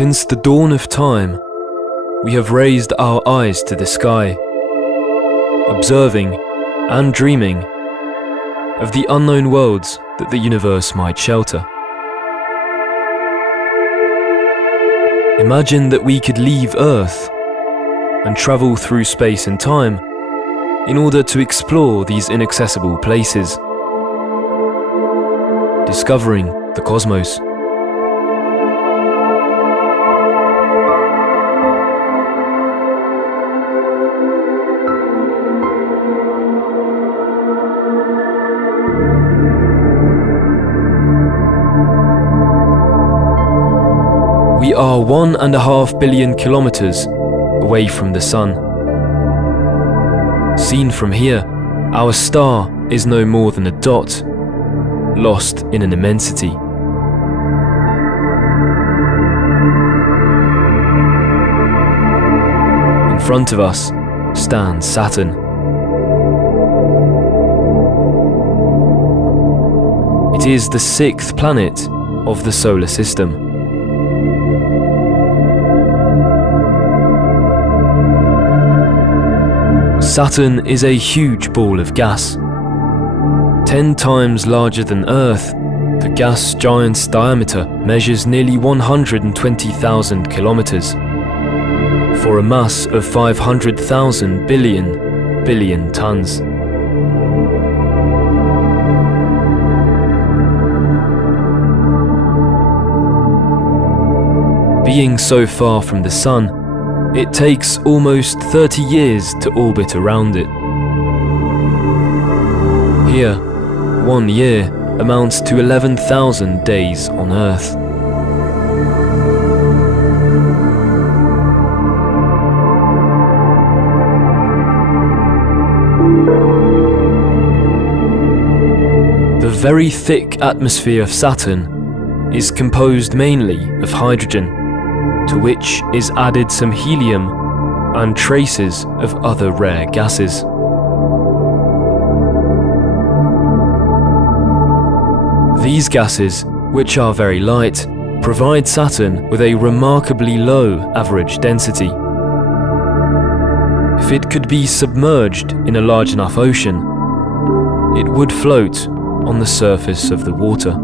Since the dawn of time, we have raised our eyes to the sky, observing and dreaming of the unknown worlds that the universe might shelter. Imagine that we could leave Earth and travel through space and time in order to explore these inaccessible places, discovering the cosmos. We are 1.5 billion kilometers away from the Sun. Seen from here, our star is no more than a dot, lost in an immensity. In front of us stands Saturn. It is the 6th planet of the solar system. Saturn is a huge ball of gas. 10 times larger than Earth, the gas giant's diameter measures nearly 120,000 kilometers, for a mass of 500,000 billion tons. Being so far from the Sun, it takes almost 30 years to orbit around it. Here, 1 year amounts to 11,000 days on Earth. The very thick atmosphere of Saturn is composed mainly of hydrogen, to which is added some helium and traces of other rare gases. These gases, which are very light, provide Saturn with a remarkably low average density. If it could be submerged in a large enough ocean, it would float on the surface of the water.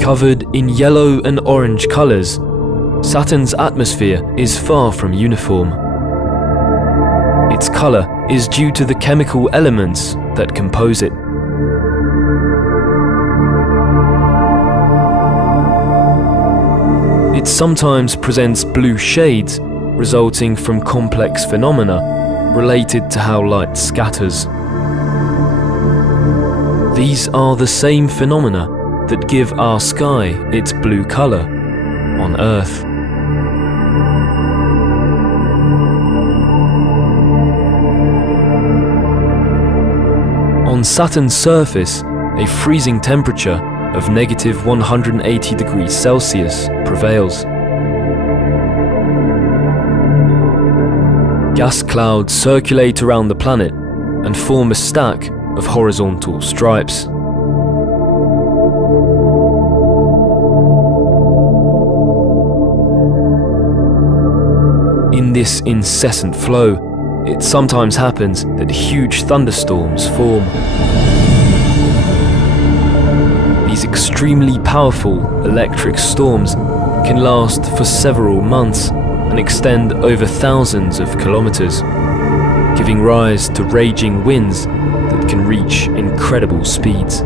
Covered in yellow and orange colors, Saturn's atmosphere is far from uniform. Its color is due to the chemical elements that compose it. It sometimes presents blue shades, resulting from complex phenomena related to how light scatters. These are the same phenomena that give our sky its blue color on Earth. On Saturn's surface, a freezing temperature of negative 180 degrees Celsius prevails. Gas clouds circulate around the planet and form a stack of horizontal stripes. In this incessant flow, it sometimes happens that huge thunderstorms form. These extremely powerful electric storms can last for several months and extend over thousands of kilometers, giving rise to raging winds that can reach incredible speeds.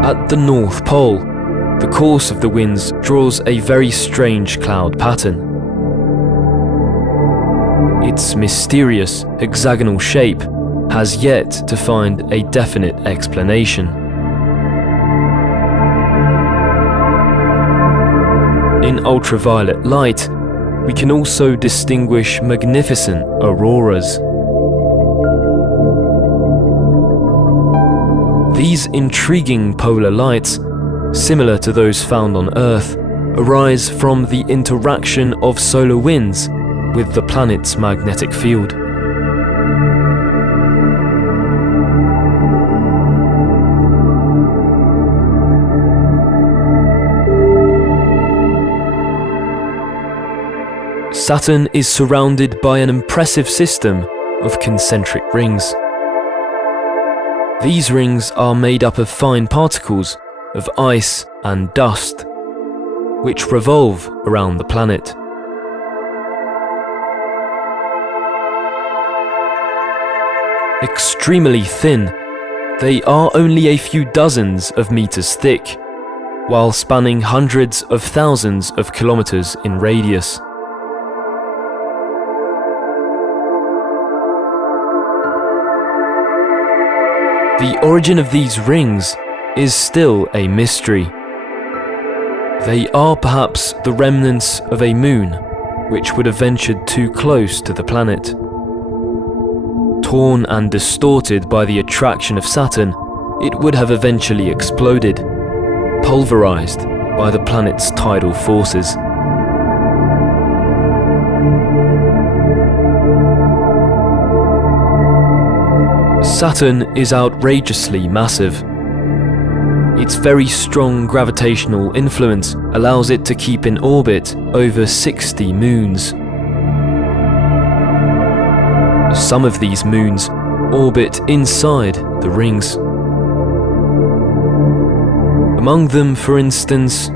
At the North Pole, the course of the winds draws a very strange cloud pattern. Its mysterious hexagonal shape has yet to find a definite explanation. In ultraviolet light, we can also distinguish magnificent auroras. These intriguing polar lights, similar to those found on Earth, arise from the interaction of solar winds with the planet's magnetic field. Saturn is surrounded by an impressive system of concentric rings. These rings are made up of fine particles of ice and dust, which revolve around the planet. Extremely thin, they are only a few dozens of meters thick, while spanning hundreds of thousands of kilometers in radius. The origin of these rings is still a mystery. They are perhaps the remnants of a moon, which would have ventured too close to the planet. Torn and distorted by the attraction of Saturn, it would have eventually exploded, pulverized by the planet's tidal forces. Saturn is outrageously massive. Its very strong gravitational influence allows it to keep in orbit over 60 moons. Some of these moons orbit inside the rings. Among them, for instance,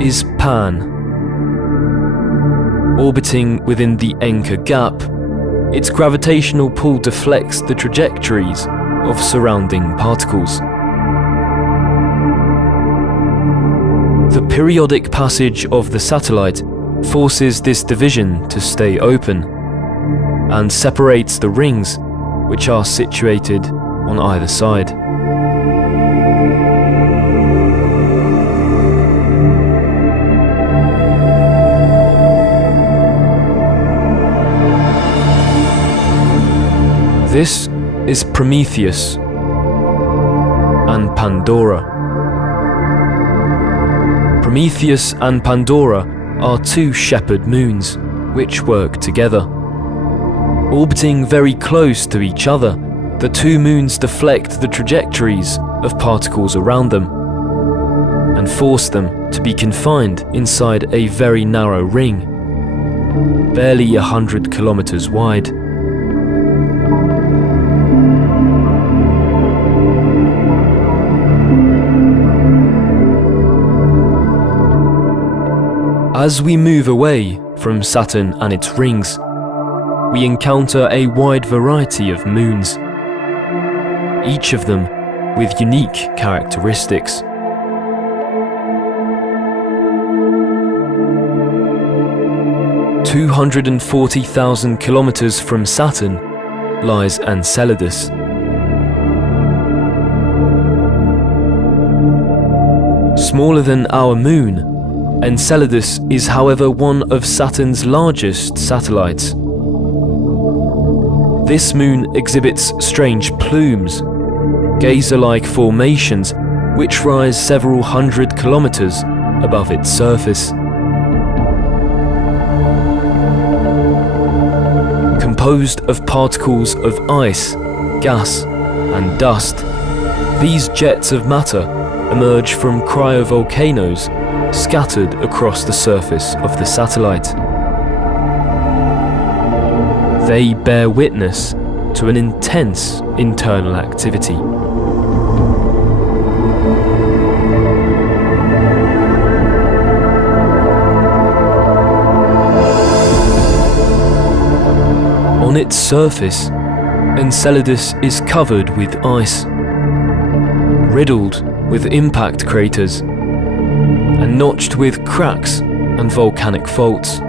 is Pan. Orbiting within the Encke gap, its gravitational pull deflects the trajectories of surrounding particles. The periodic passage of the satellite forces this division to stay open and separates the rings, which are situated on either side. This is Prometheus and Pandora. Prometheus and Pandora are two shepherd moons, which work together. Orbiting very close to each other, the two moons deflect the trajectories of particles around them and force them to be confined inside a very narrow ring, barely 100 kilometers wide. As we move away from Saturn and its rings, we encounter a wide variety of moons, each of them with unique characteristics. "240,000 kilometers from Saturn lies Enceladus. Smaller than our moon, Enceladus is, however, one of Saturn's largest satellites. This moon exhibits strange plumes, geyser-like formations which rise several hundred kilometers above its surface. Composed of particles of ice, gas, and dust, these jets of matter emerge from cryovolcanoes scattered across the surface of the satellite. They bear witness to an intense internal activity. On its surface, Enceladus is covered with ice, riddled with impact craters, and notched with cracks and volcanic faults.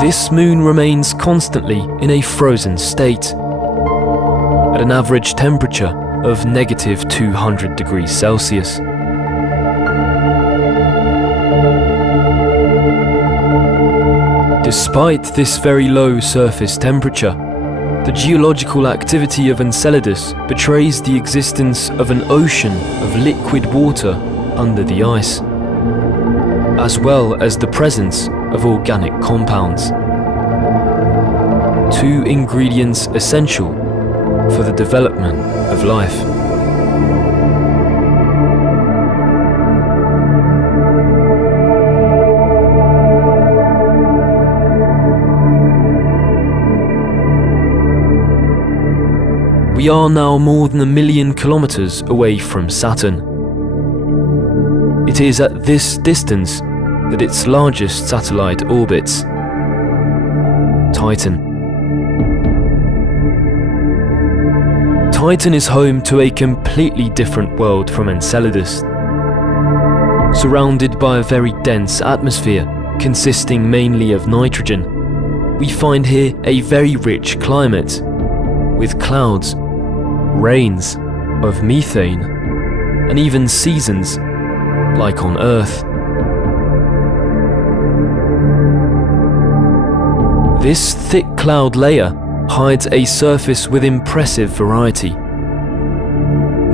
This moon remains constantly in a frozen state, at an average temperature of negative 200 degrees Celsius. Despite this very low surface temperature, the geological activity of Enceladus betrays the existence of an ocean of liquid water under the ice, as well as the presence of organic compounds, two ingredients essential for the development of life. We are now more than 1 million kilometers away from Saturn. It is at this distance that its largest satellite orbits, Titan. Titan is home to a completely different world from Enceladus. Surrounded by a very dense atmosphere consisting mainly of nitrogen, we find here a very rich climate with clouds, rains of methane, and even seasons like on Earth. This thick cloud layer hides a surface with impressive variety,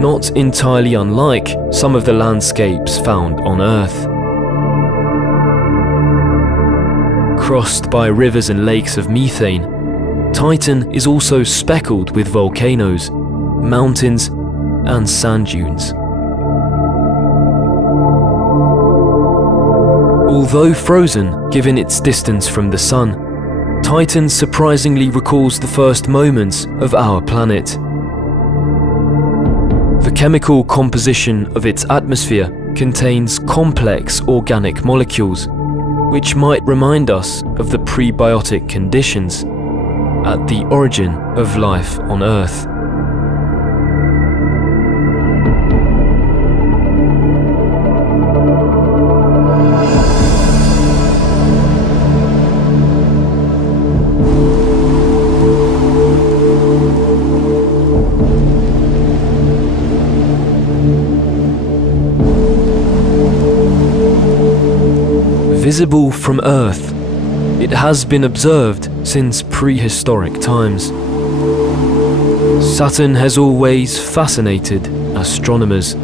not entirely unlike some of the landscapes found on Earth. Crossed by rivers and lakes of methane, Titan is also speckled with volcanoes, mountains, and sand dunes. Although frozen, given its distance from the Sun, Titan surprisingly recalls the first moments of our planet. The chemical composition of its atmosphere contains complex organic molecules, which might remind us of the prebiotic conditions at the origin of life on Earth. Visible from Earth, it has been observed since prehistoric times. Saturn has always fascinated astronomers.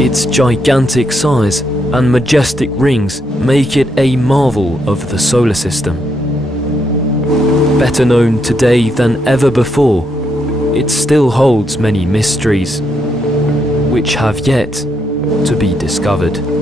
Its gigantic size and majestic rings make it a marvel of the solar system. Better known today than ever before, it still holds many mysteries, which have yet to be discovered.